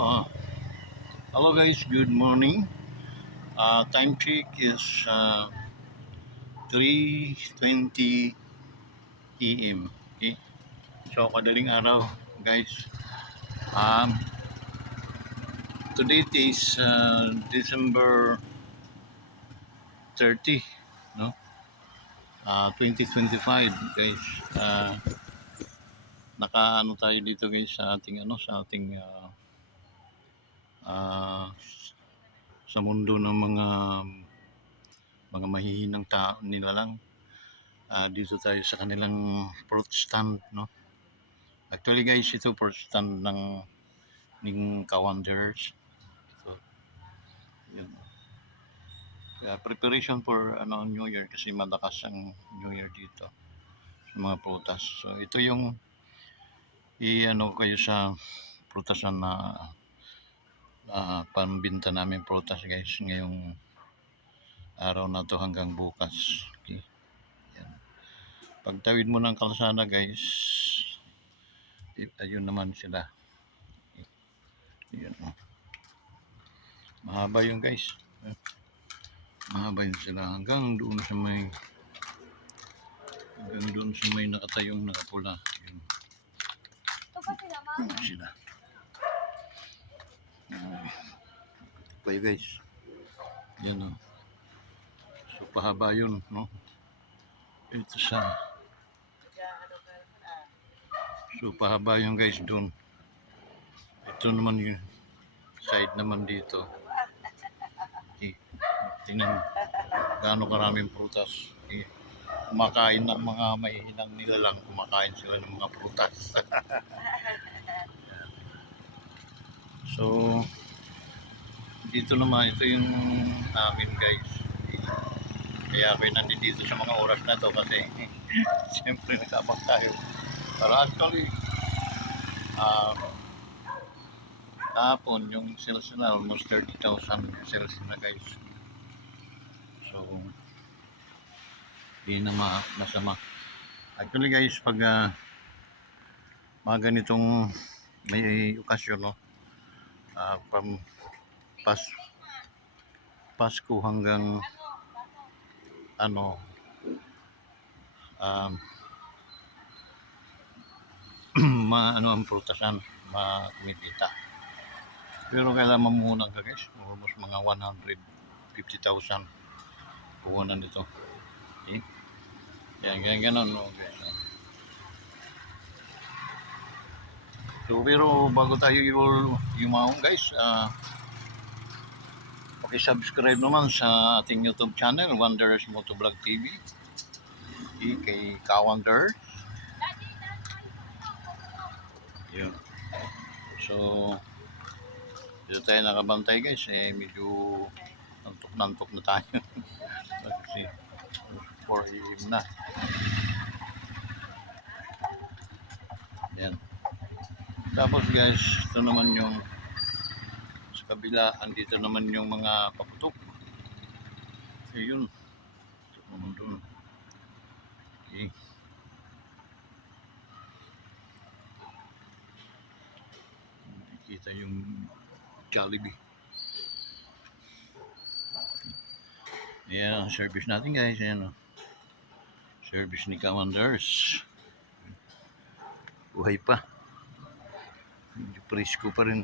Uh, Hello guys, good morning. Time check is 3:20 AM. Okay? So kadaling araw guys. Um, Today is December 30, no? 2025 guys. Nakaano tayo dito guys sa ating uh, sa mundo ng mga mahihinang tao nila lang. Dito tayo sa kanilang fruit stand, no? Actually guys, ito fruit stand ng Kawanderers. So, yun. Preparation for New Year kasi malakas ang New Year dito sa mga prutas. So ito yung kayo sa prutasan na pambinta namin prutas guys ngayong araw na to hanggang bukas. Okay. Yan. Pagtawid mo ng kalsada guys, ayun naman sila. Yan. Mahaba yung guys. Mahaba yun sila hanggang doon sa may nakatayong nakapula. Yun. Yun sila. Okay guys. Yan o. So pahaba yun, no? Ito sa So pahaba yung guys doon. Ito naman yung side naman dito. Okay. Tingnan gaano karaming prutas. Okay. Kumakain ng mga mahihinang nilalang, kumakain sila ng mga prutas. So dito naman, ito yung namin guys. Kaya ako nandito sa mga oras na to kasi siyempre nagkabang tayo. Pero actually, kahapon yung sales na almost 30,000 sales na guys. So, di na masama. Actually guys, pag mga ganitong may okasyon, no? From Pasko hanggang ano um, ang prutasan kumikita. Pero kailangan mamuhunan ka guys, almost mga 150,000 puhunan nito. Okay? Yan ganon no guys. So pero bago tayo yumaong guys, subscribe naman sa ating YouTube channel, Wanderers Motovlog TV. Okay, kay Kawander. Yun. So, dito tayo nakabantay guys. Medyo nantok na tayo. Kasi 4 AM na. Yan. Tapos guys, ito naman yung sa kabila, andito naman yung mga paputok. Ayun. Ito naman doon. Okay. Kita yung Jollibee. Ayan, service natin guys. Ayan, service ni Commanders. Buhay pa. Medyo presko pa rin.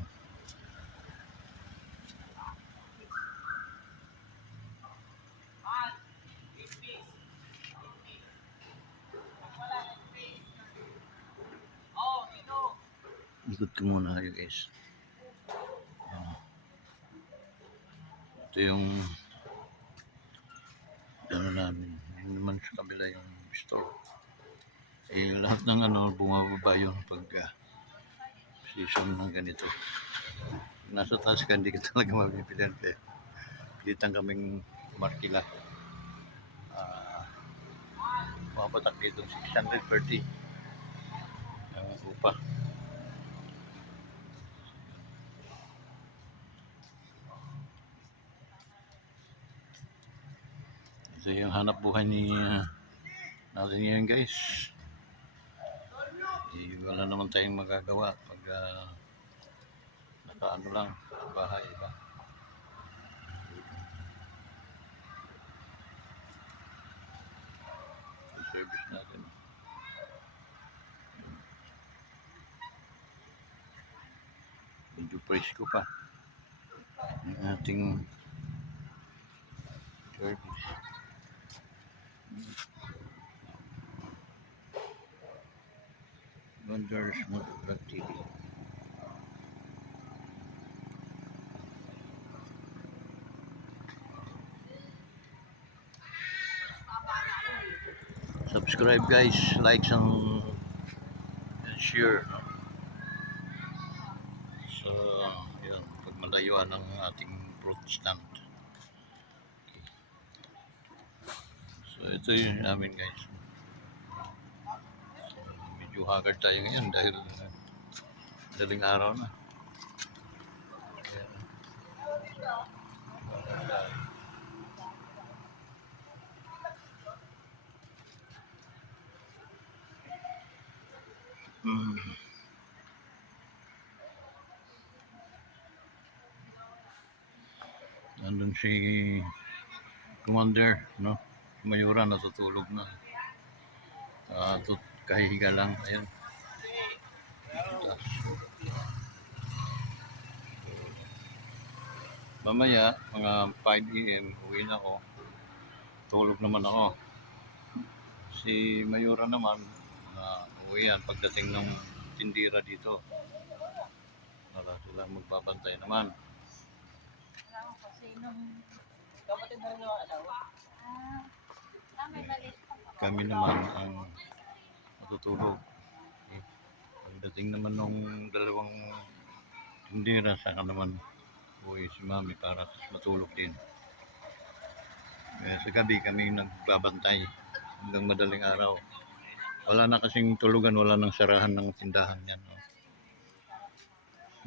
Ikot ko muna kayo guys. Ito yung namin. Yun naman sa kabila yung store. Lahat ng bumababa yun pag season ng ganito. Nasa taas ka, hindi ka talaga mabibilihan kaya pilitan kaming markila. Pumapatak dito 630 ang upa. Ito yung hanap buhay ni natin ngayon guys. Wala naman tayong magagawa pag Sa ano lang, sa bahay ba? Yung service natin. Medyo presko pa. Yung ating service. Wonders Motovlog TV. Subscribe guys, like and share. No? So, yan, pag malayuan ng ating fruit stand. So, ito yung namin guys. Medyo haggard tayo ngayon dahil daling araw na. Hmm. Nandun si Commander, no? Mayura natutulog na. Kahihiga lang. Ayan. Mamaya, mga 5 AM, uwi na ako. Tulog naman ako. Si Mayura naman, uwi yan pagdating ng tindira dito. Wala sila magbabantay naman. Kami naman ang matutulog. Pagdating naman ng dalawang tindira, saka naman uwi si Mami para matulog din. Kaya sa gabi kami nagbabantay hanggang madaling araw. Wala na kasing tulugan, wala nang sarahan ng tindahan yan. No?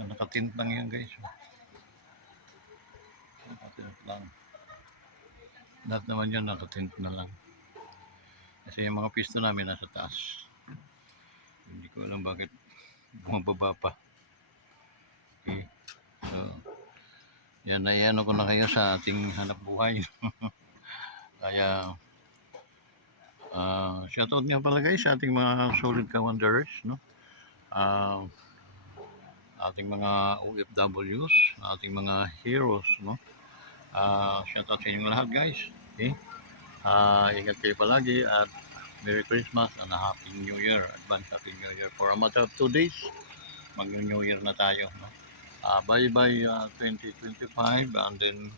Nakatint lang yan guys. Nakatint lang. Lahat naman yan nakatint na lang. Kasi yung mga pisto namin nasa taas. Hindi ko alam bakit bumababa pa. Okay. So, yan na yan ako na kayo sa ating hanap buhay. Kaya shoutout nga pala guys sa ating mga solid ka-wanderers, no? Ating mga OFWs, ating mga heroes, no? Shoutout sa inyong lahat guys. Okay? Ingat kayo palagi at Merry Christmas and a Happy New Year. Advance Happy New Year. For a matter of 2 days, mag-New Year na tayo, no? Bye-bye 2025 and then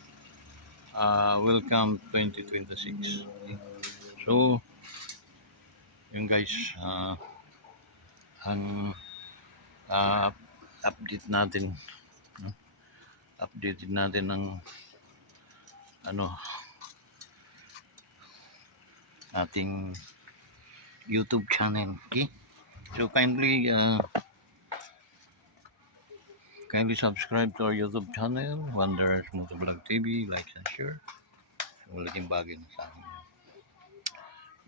welcome 2026. Okay? So, yung guys, ang update natin, no? Updated natin ng ating YouTube channel. Okay? So kindly subscribe to our YouTube channel, Wanderers Motovlog TV, like and share. So, malaking bagay na sa akin.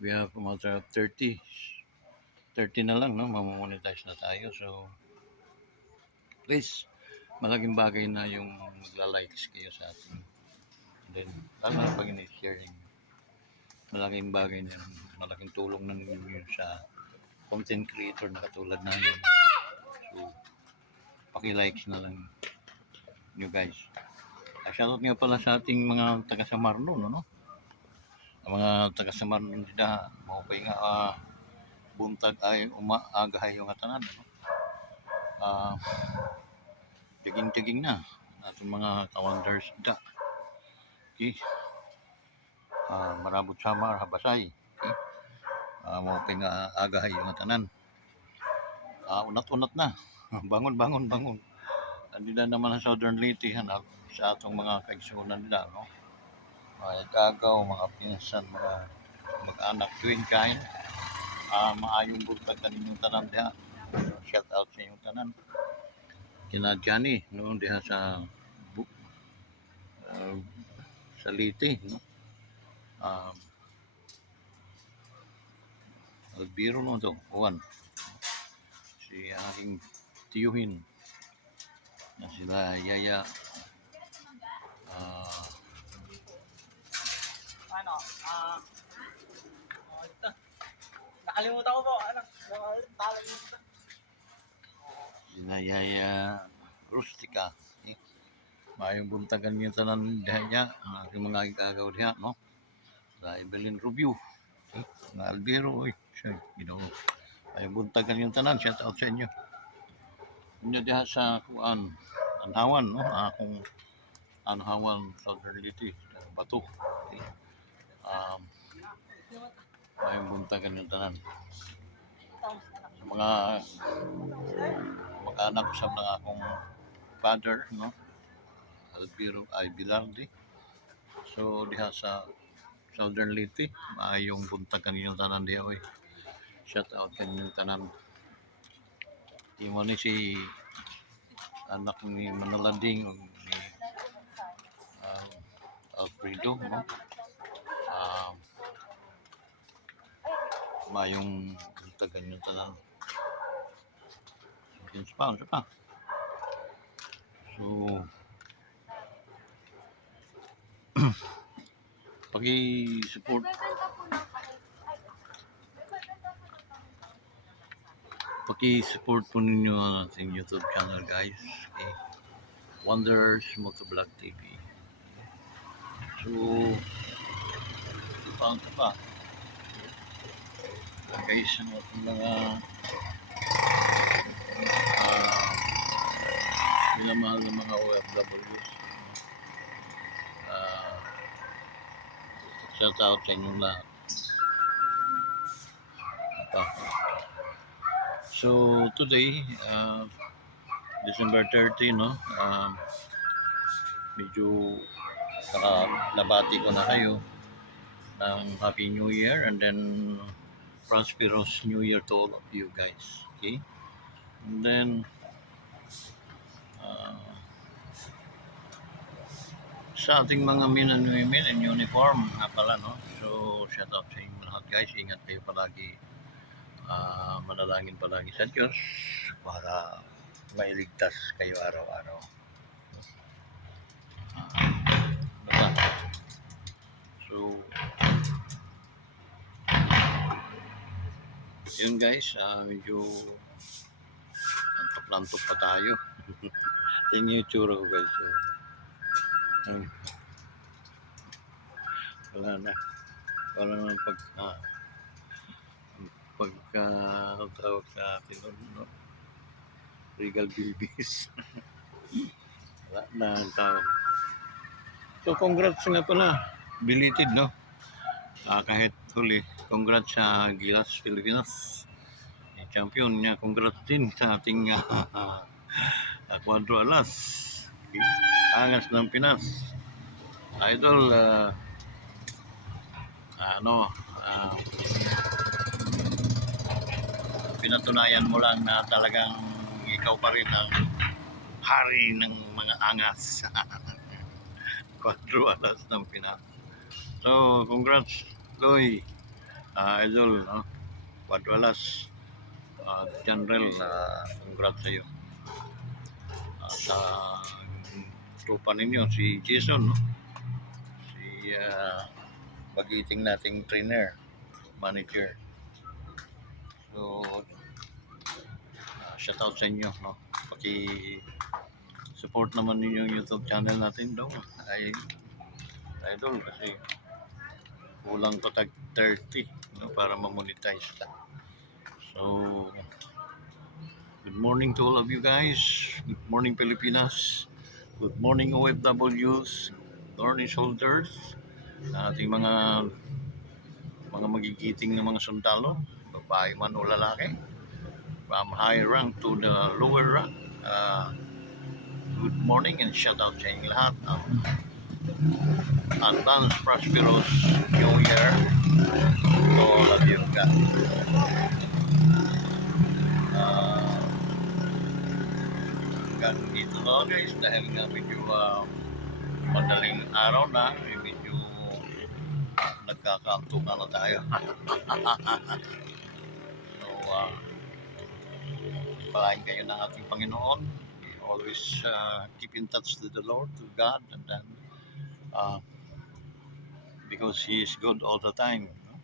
We have a matter of 30 na lang, no? Mamamonetize na tayo. So please, malaking bagay na yung magla-likes kayo sa atin. And then, lalo na pag in-sharing, malaking bagay na, malaking tulong na ninyo sa content creator na katulad namin. So, paki-likes na lang nyo guys. Shoutout nga pala sa ating mga taga Samarno, no? Ang mga taga Samarno nila, maupay nga buntag ay umaagahay yung atanan, no? Tiging-tiging na ating mga ka-wonders da. Okay. Marabot Samar Habasay. Okay. Maupay nga agahay yung atanan. Unat-unat na. Bangon. Hindi na naman sa Southern Leyte sa atong mga kaigsunan nila, no? Mga gagaw, mga pinsan, mga mag-anak, tuwing kain. Maayong buntag kaninyong tanan diha. Shout out sa inyong tanan. Kina Johnny, no? Diha sa Leyte, no? Albiro no to, Juan. Si aking tiyuhin. na sila Yaya. Ah, Ano? Ito. Nakalimutan ko po. Ano? Nakalimutan. sila Yaya Rustica. Eh, mayong buntagan niya tanan diha ang aking mga igagaw diha, no? Sa Evelyn Rubio. Eh, mga Albero, oy. Siya, Ginoo. Mayong buntagan yung tanan, shout out sa inyo. Inyo diha sa kuan, Anhawan, no? Akong Anhawan, Southern Liti, Bato. Okay. Mayong buntagan yung tanan. Sa mga anak sa mga akong father, no? Albiro ay Bilardi. So diha sa Southern Liti, maayong buntagan yung tanan diha, oy. Shout out kanyang tanan. Imo ni si anak ni Manalading ni um, Alfredo, no? Um, mayong buntagan yung tanan. Sa pa. So, paki-support po ninyo ang ating YouTube channel, guys. Okay. Wonders Motovlog TV. So, sa pa. Guys, ang ating mga minamahal ng mga OFWs. Shout out sa inyong lahat. Ito. So, today, December 30, no? Medyo nabati ko na kayo ng Happy New Year and then prosperous New Year to all of you guys. Okay? And then, sa ating mga men and women in uniform nga pala, no? So, shout out sa inyo lahat, guys. Ingat kayo palagi. Manalangin palagi sa Diyos para mailigtas kayo araw-araw. So, yun guys, medyo lantok pa tayo. Tingnan yung itsura ko, guys. Wala na pag tawag sa atin, no? Regal babies. Wala na ang tawag. So congrats nga pala, belated, no? Kahit huli, congrats sa Gilas Pilipinas, champion niya. Congrats din sa ating Cuadro Alas, angas ng Pinas. Idol, pinatunayan mo lang na talagang ikaw pa rin ang hari ng mga angas. Cuadro Alas ng Pinas. So, congrats, Loy, Idol, no? Cuadro Alas, General, congrats sa iyo. Sa tropa ninyo, si Jason, no? Si magiting nating trainer, manager. So, shout out sa inyo, no? Paki-support naman ninyo yung YouTube channel natin daw. Ay, Idol, kasi kulang pa tag 30, no, para ma-monetize ta. So, good morning to all of you guys. Good morning, Pilipinas. Good morning, OFWs. Good morning, soldiers. Ating mga magigiting na mga sundalo, babae man o lalaki, from high rank to the lower rank. Good morning and shout out sa inyo lahat. Advance prosperous New Year to all of you guys. Hanggang dito na, guys, dahil nga medyo madaling araw na, medyo nagkakantukan na tayo. So, palain kayo ng ating Panginoon. always keep in touch to the Lord, to God, and then uh, because He is good all the time. No?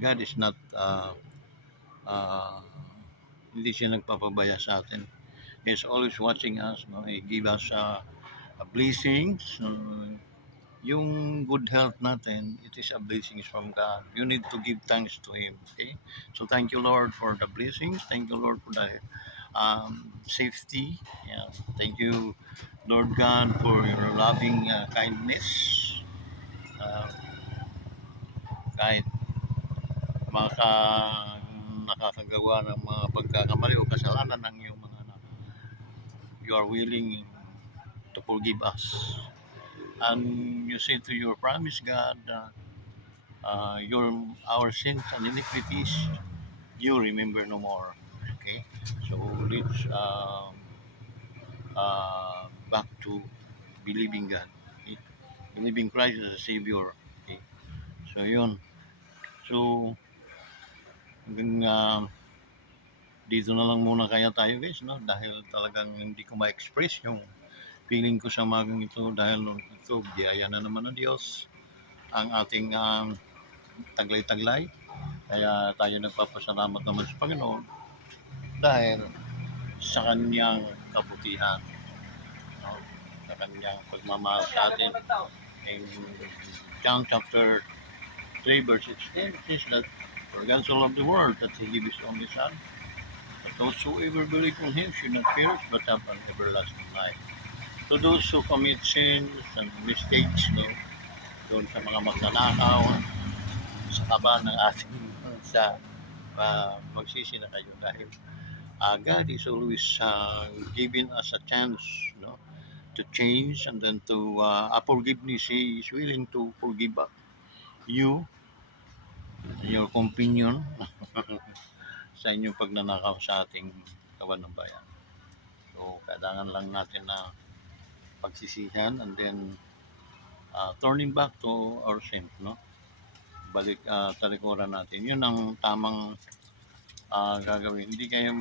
God is not uh, hindi siya nagpapabaya sa atin. He is always watching us. No? He give us blessings. Yung good health natin, it is a blessings from God. You need to give thanks to Him. Okay? So thank you, Lord, for the blessings. Thank you, Lord, for the safety. Yeah. Thank you, Lord God, for your loving kindness. Uh, kahit maka nakakagawa ng mga pagkakamali o kasalanan ng iyong mga anak, you are willing to forgive us. And you say to your promise, God, your our sins and iniquities, you remember no more. Okay, so let's back to believing God. Okay? Believing Christ as a Savior. Okay, so yun. So hanggang dito na lang muna kaya tayo guys, no? Dahil talagang hindi ko ma-express yung feeling ko sa magang ito dahil ito, biyaya na naman ng Diyos ang ating taglay-taglay. Kaya tayo nagpapasalamat naman sa Panginoon dahil sa kanyang kabutihan, no? Sa kanyang pagmamahal sa atin. In John chapter 3 verse 16, it says that for God so loved the world that He gave His only Son, that whosoever believe on Him should not perish but have an everlasting life. To those who commit sins and mistakes, no, doon sa mga magnanakaw, sa kaba ng ating sa magsisi na kayo dahil God is always giving us a chance, no, to change and then to forgiveness. He is willing to forgive you, your companion, sa inyong pagnanakaw sa ating kawan ng bayan. So, kailangan lang natin na pagsisihan and then turning back to our sins, no? Balik sa likuran natin. Yun ang tamang gagawin. Hindi kayo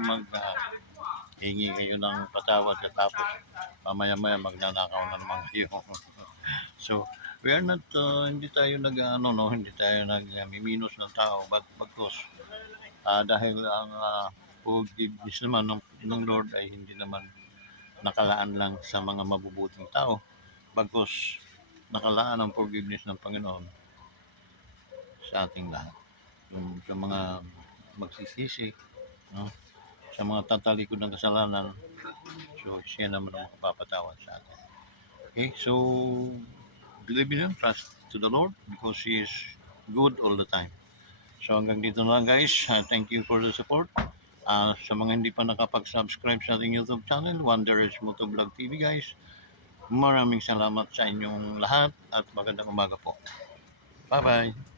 hingi kayo ng patawad at tapos mamaya-maya magnanakaw na naman kayo. So, we are not, hindi tayo hindi tayo nagmiminos ng tao, but bagkus, dahil ang forgiveness naman ng Lord ay hindi naman nakalaan lang sa mga mabubuting tao, bagkus nakalaan ang forgiveness ng Panginoon sa ating lahat. Yung, sa mga magsisisi, no? Sa mga tatalikod ng kasalanan, so siya naman ang makapapatawad sa atin. Okay, so believe in Him, trust to the Lord because He is good all the time. So hanggang dito na lang guys. Thank you for the support. Sa mga hindi pa nakapag-subscribe sa ating YouTube channel, Wanderers Motovlog TV guys, maraming salamat sa inyong lahat at magandang umaga po. Bye-bye!